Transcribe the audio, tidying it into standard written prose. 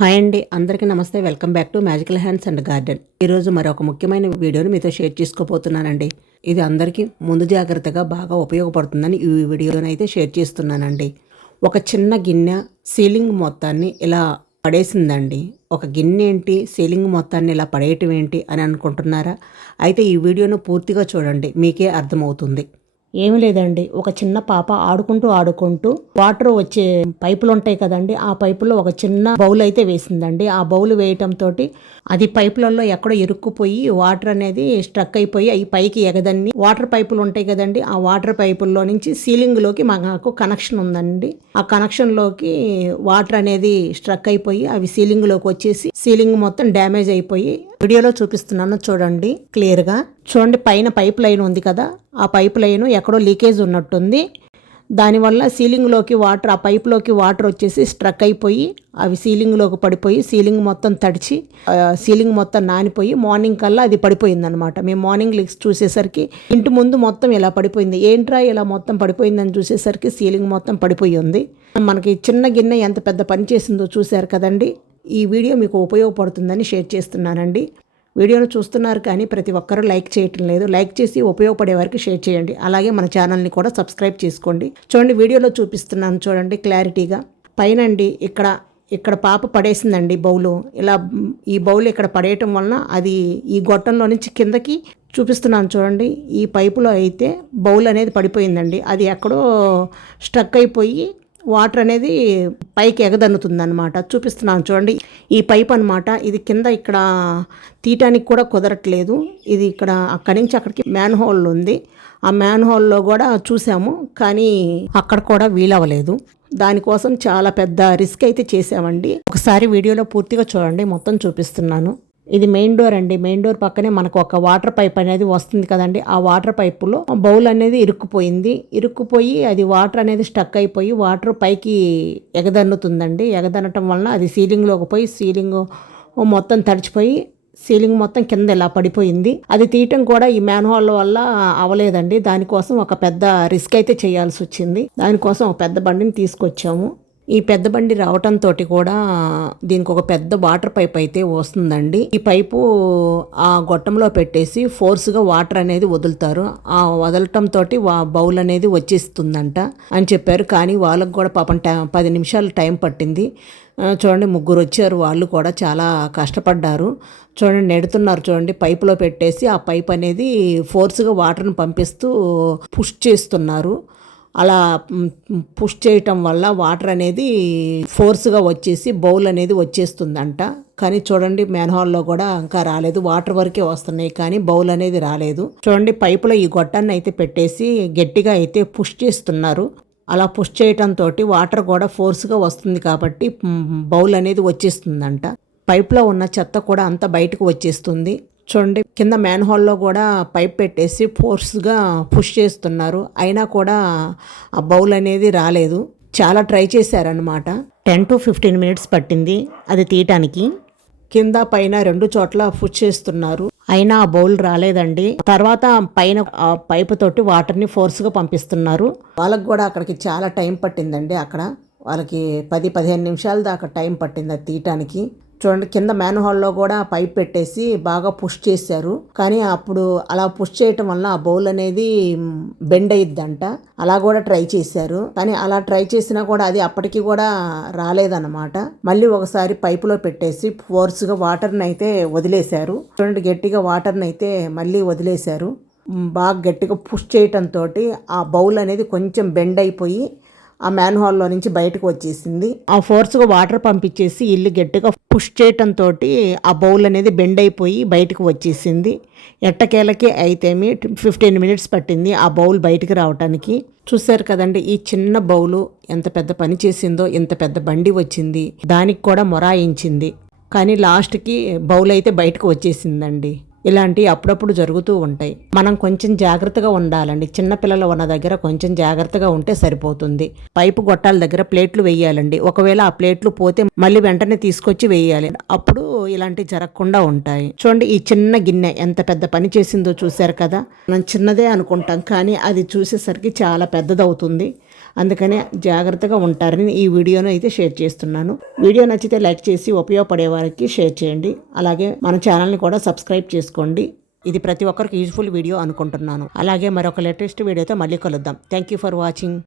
Hi అండి, అందరికీ నమస్తే. Welcome back to magical hands and garden. ఈరోజు మరొక ముఖ్యమైన వీడియోని మీతో షేర్ చేసుకోబోతున్నానండి. ఇది అందరికీ ముందు జాగ్రత్తగా బాగా ఉపయోగపడుతుందని ఈ వీడియోని అయితే షేర్ చేస్తున్నానండి. ఒక చిన్న గిన్నె సీలింగ్ మొత్తాన్ని ఇలా పడేసిందండి. ఒక గిన్నె ఏంటి, సీలింగ్ మొత్తాన్ని ఇలా పడేయటం ఏంటి అని అనుకుంటున్నారా? అయితే ఈ వీడియోను పూర్తిగా చూడండి, మీకే అర్థమవుతుంది. ఏమి లేదండి, ఒక చిన్న పాప ఆడుకుంటూ వాటర్ వచ్చే పైపులు ఉంటాయి కదండి, ఆ పైపులో ఒక చిన్న బౌల్ అయితే వేసిందండి. ఆ బౌల్ వేయటంతో అది పైపులలో ఎక్కడో ఇరుక్కుపోయి వాటర్ అనేది స్ట్రక్ అయిపోయి అవి పైకి ఎగదన్ని వాటర్ పైపులు ఉంటాయి కదండి, ఆ వాటర్ పైపుల్లో నుంచి సీలింగ్లోకి మాకు కనెక్షన్ ఉందండి. ఆ కనెక్షన్లోకి వాటర్ అనేది స్ట్రక్ అయిపోయి అవి సీలింగ్లోకి వచ్చేసి సీలింగ్ మొత్తం డ్యామేజ్ అయిపోయి వీడియోలో చూపిస్తున్నాను చూడండి క్లియర్గా. చూడండి, పైన పైప్ లైన్ ఉంది కదా, ఆ పైప్ లైన్ ఎక్కడో లీకేజ్ ఉన్నట్టుంది. దానివల్ల సీలింగ్లోకి వాటర్, ఆ పైప్లోకి వాటర్ వచ్చేసి స్ట్రక్ అయిపోయి అవి సీలింగ్లోకి పడిపోయి సీలింగ్ మొత్తం తడిచి సీలింగ్ మొత్తం నానిపోయి మార్నింగ్ కల్లా అది పడిపోయిందనమాట. మేము మార్నింగ్ చూసేసరికి ఇంటి ముందు మొత్తం ఇలా పడిపోయింది. ఏంట్రా ఇలా మొత్తం పడిపోయిందని చూసేసరికి సీలింగ్ మొత్తం పడిపోయి ఉంది. మనకి చిన్న గిన్నె ఎంత పెద్ద పని చేసిందో చూశారు కదండి. ఈ వీడియో మీకు ఉపయోగపడుతుందని షేర్ చేస్తున్నానండి. వీడియోను చూస్తున్నారు కానీ ప్రతి ఒక్కరూ లైక్ చేయటం లేదు. లైక్ చేసి ఉపయోగపడే వారికి షేర్ చేయండి. అలాగే మన ఛానల్ని కూడా సబ్స్క్రైబ్ చేసుకోండి. చూడండి, వీడియోలో చూపిస్తున్నాను చూడండి క్లారిటీగా. పైనండి ఇక్కడ పాప పడేసిందండి బౌలు. ఇలా ఈ బౌల్ ఇక్కడ పడేయటం వలన అది ఈ గొట్టంలో నుంచి కిందకి చూపిస్తున్నాను చూడండి. ఈ పైపులో అయితే బౌల్ అనేది పడిపోయిందండి. అది ఎక్కడో స్ట్రక్ అయిపోయి వాటర్ అనేది పైకి ఎగదన్నుతుంది అనమాట. చూపిస్తున్నాను చూడండి, ఈ పైప్ అనమాట. ఇది కింద ఇక్కడ తీయటానికి కూడా కుదరట్లేదు. ఇది ఇక్కడ అక్కడి నుంచి అక్కడికి మ్యాన్ హోల్ ఉంది. ఆ మ్యాన్ హోల్లో కూడా చూసాము, కానీ అక్కడ కూడా వీలవ్వలేదు. దానికోసం చాలా పెద్ద రిస్క్ అయితే చేసామండి. ఒకసారి వీడియోలో పూర్తిగా చూడండి, మొత్తం చూపిస్తున్నాను. ఇది మెయిన్ డోర్ అండి. మెయిన్ డోర్ పక్కనే మనకు ఒక వాటర్ పైప్ అనేది వస్తుంది కదండి. ఆ వాటర్ పైపులో బౌల్ అనేది ఇరుక్కుపోయి అది వాటర్ అనేది స్టక్ అయిపోయి వాటర్ పైకి ఎగదన్నుతుందండి. ఎగదన్నటం వలన అది సీలింగ్లోకి పోయి సీలింగ్ మొత్తం తడిచిపోయి సీలింగ్ మొత్తం కింద ఇలా పడిపోయింది. అది తీయటం కూడా ఈ మ్యాన్ హోల్ వల్ల అవ్వలేదండి. దానికోసం ఒక పెద్ద రిస్క్ అయితే చేయాల్సి వచ్చింది. దానికోసం ఒక పెద్ద బండిని తీసుకొచ్చాము. ఈ పెద్ద బండి రావటంతో కూడా దీనికి ఒక పెద్ద వాటర్ పైప్ అయితే వస్తుందండి. ఈ పైపు ఆ గొట్టంలో పెట్టేసి ఫోర్స్గా వాటర్ అనేది వదులుతారు. ఆ వదలటంతో బౌల్ అనేది వచ్చేస్తుందంట అని చెప్పారు. కానీ వాళ్ళకు కూడా పాపం 10 నిమిషాలు టైం పట్టింది. చూడండి, ముగ్గురు వచ్చారు. వాళ్ళు కూడా చాలా కష్టపడ్డారు. చూడండి, నెడుతున్నారు చూడండి. పైపులో పెట్టేసి ఆ పైప్ అనేది ఫోర్స్గా వాటర్ని పంపిస్తూ పుష్ చేస్తున్నారు. అలా పుష్ చేయటం వల్ల వాటర్ అనేది ఫోర్స్గా వచ్చేసి బౌల్ అనేది వచ్చేస్తుందంట. కానీ చూడండి, మ్యాన్ హోల్లో కూడా ఇంకా రాలేదు. వాటర్ వరకే వస్తున్నాయి కానీ బౌల్ అనేది రాలేదు. చూడండి, పైపులో ఈ గొట్టాన్ని అయితే పెట్టేసి గట్టిగా అయితే పుష్ చేస్తున్నారు. అలా పుష్ చేయటంతో వాటర్ కూడా ఫోర్స్గా వస్తుంది కాబట్టి బౌల్ అనేది వచ్చేస్తుందంట. పైప్లో ఉన్న చెత్త కూడా అంతా బయటకు వచ్చేస్తుంది. చూడండి, కింద మ్యాన్ హోల్లో కూడా పైప్ పెట్టేసి ఫోర్స్గా పుష్ చేస్తున్నారు. అయినా కూడా ఆ బౌల్ అనేది రాలేదు. చాలా ట్రై చేశారనమాట. 10 to 15 మినిట్స్ పట్టింది అది తీయటానికి. కింద పైన 2 చోట్ల పుష్ చేస్తున్నారు, అయినా ఆ బౌల్ రాలేదండి. తర్వాత పైన ఆ పైపు తోటి వాటర్ని ఫోర్స్గా పంపిస్తున్నారు. వాళ్ళకి కూడా అక్కడికి చాలా టైం పట్టిందండి. అక్కడ వాళ్ళకి 10-15 నిమిషాల దాకా టైం పట్టింది అది తీయటానికి. చూడండి, కింద మ్యాన్ హోల్లో కూడా పైప్ పెట్టేసి బాగా పుష్ చేశారు. కానీ అప్పుడు అలా పుష్ చేయటం వల్ల ఆ బౌల్ అనేది బెండ్ అయ్యిద్దంట. అలా కూడా ట్రై చేశారు. కానీ అలా ట్రై చేసినా కూడా అది అప్పటికి కూడా రాలేదన్నమాట. మళ్ళీ ఒకసారి పైపులో పెట్టేసి ఫోర్స్గా వాటర్ని అయితే వదిలేశారు. చూడండి, గట్టిగా వాటర్ని అయితే మళ్ళీ వదిలేశారు. బాగా గట్టిగా పుష్ చేయటంతో ఆ బౌల్ అనేది కొంచెం బెండ్ అయిపోయి ఆ మ్యాన్ హోల్లో నుంచి బయటకు వచ్చేసింది. ఆ ఫోర్స్గా వాటర్ పంపించేసి ఇల్లు గట్టిగా పుష్ చేయటంతో ఆ బౌల్ అనేది బెండ్ అయిపోయి బయటకు వచ్చేసింది. ఎట్టకేలకి అయితేమి 15 మినిట్స్ పట్టింది ఆ బౌల్ బయటకు రావటానికి. చూశారు కదండి, ఈ చిన్న బౌలు ఎంత పెద్ద పని చేసిందో. ఇంత పెద్ద బండి వచ్చింది, దానికి కూడా మొరాయించింది. కానీ లాస్ట్కి బౌల్ అయితే బయటకు వచ్చేసిందండి. ఇలాంటివి అప్పుడప్పుడు జరుగుతూ ఉంటాయి. మనం కొంచెం జాగ్రత్తగా ఉండాలండి. చిన్నపిల్లలు ఉన్న దగ్గర కొంచెం జాగ్రత్తగా ఉంటే సరిపోతుంది. పైపు గొట్టాల దగ్గర ప్లేట్లు వేయాలండి. ఒకవేళ ఆ ప్లేట్లు పోతే మళ్ళీ వెంటనే తీసుకొచ్చి వేయాలి. అప్పుడు ఇలాంటివి జరగకుండా ఉంటాయి. చూడండి, ఈ చిన్న గిన్నె ఎంత పెద్ద పని చేసిందో చూశారు కదా. మనం చిన్నదే అనుకుంటాం కానీ అది చూసేసరికి చాలా పెద్దదవుతుంది. అందుకనే జాగ్రత్తగా ఉంటారని ఈ వీడియోను అయితే షేర్ చేస్తున్నాను. వీడియో నచ్చితే లైక్ చేసి ఉపయోగపడే వారికి షేర్ చేయండి. అలాగే మన ఛానల్ని కూడా సబ్స్క్రైబ్ చేసుకోండి. ఇది ప్రతి ఒక్కరికి యూజ్ఫుల్ వీడియో అనుకుంటున్నాను. అలాగే మరొక లేటెస్ట్ వీడియోతో మళ్ళీ కలుద్దాం. Thank you for watching.